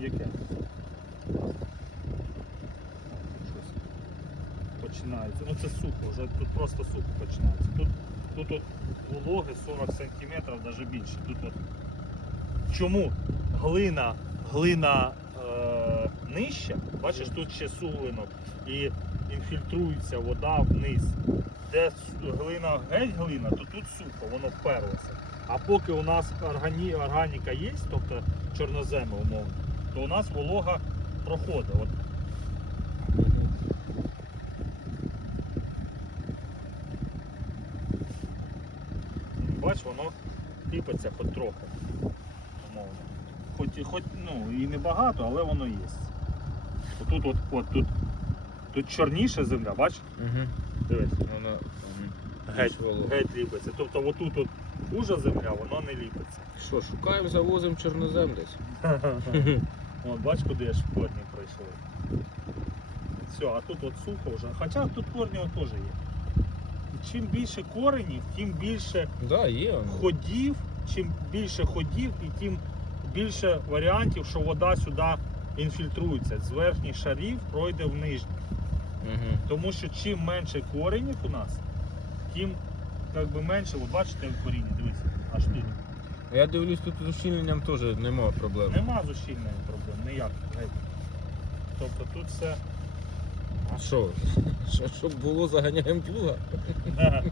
яке. Починається. Ну це сухо, вже тут просто сухо починається. Тут тут от вологи 40 см, навіть більше. Тут от... Чому глина глина е, нижча, бачиш, тут ще суглинок і інфільтрується вода вниз. Де глина геть глина, то тут сухо, воно вперлося. А поки у нас органі, органіка є, тобто чорноземи умовно, то у нас волога проходить. От Бач, воно ліпиться хоч трохи. Умовно. Хоч, хоч ну, і не багато, але воно є. Отут, от, от, тут, тут чорніша земля, бач? Угу. Дивись. Воно Геть, геть ліпиться. Тобто отут от хужа земля, воно не ліпиться. Що, шукаємо, завозимо чорнозем десь. От, бач, куди аж корні пройшли. Все, а тут от сухо вже. Хоча тут корні от теж є. І Чим більше коренів, тим більше Да, є воно. ходів, чим більше ходів, і тим більше варіантів, що вода сюди інфільтрується. З верхніх шарів пройде в нижні. Угу. Тому що чим менше коренів у нас, тим як би, менше, от бачите коріння, дивіться, аж тут. Я дивлюсь, тут з ущільненням теж немає проблем. Нема з ущільненням проблем, ніяк. геть. Тобто тут все. А що? Що, Щоб було, заганяємо плуга? Да.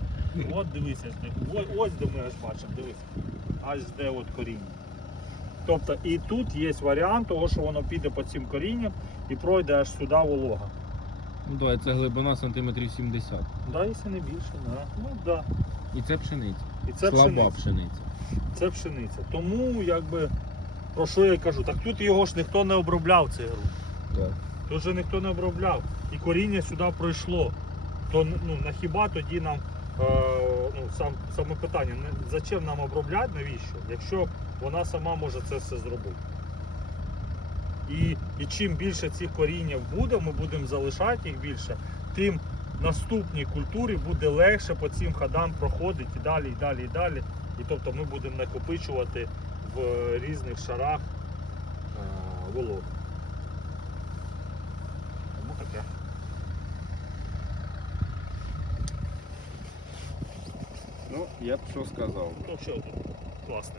От дивися, де- ось де ми аж бачимо, дивись. Аж де от коріння. Тобто і тут є варіант того, що воно піде по цим корінням і пройде аж сюди волога. Ну давай, це глибина сантиметрів 70. Да, якщо не більше, да. Ну да. І це пшениця. І це Слаба пшениця. пшениця. Це пшениця. Тому якби про що я й кажу, так тут його ж ніхто не обробляв цей грунт. Да. Тут же ніхто не обробляв. І коріння сюди пройшло. То ну, на хіба тоді нам е, ну, сам, саме питання, не- зачем нам обробляти, навіщо? Якщо вона сама може це все зробити. І, і чим більше цих коріннів буде, ми будемо залишати їх більше, тим наступній культурі буде легше по цим ходам проходити і далі, і далі, і далі. І тобто ми будемо накопичувати в різних шарах е, вологу. Тому таке. Ну, я б що сказав. Ну, що тут класно.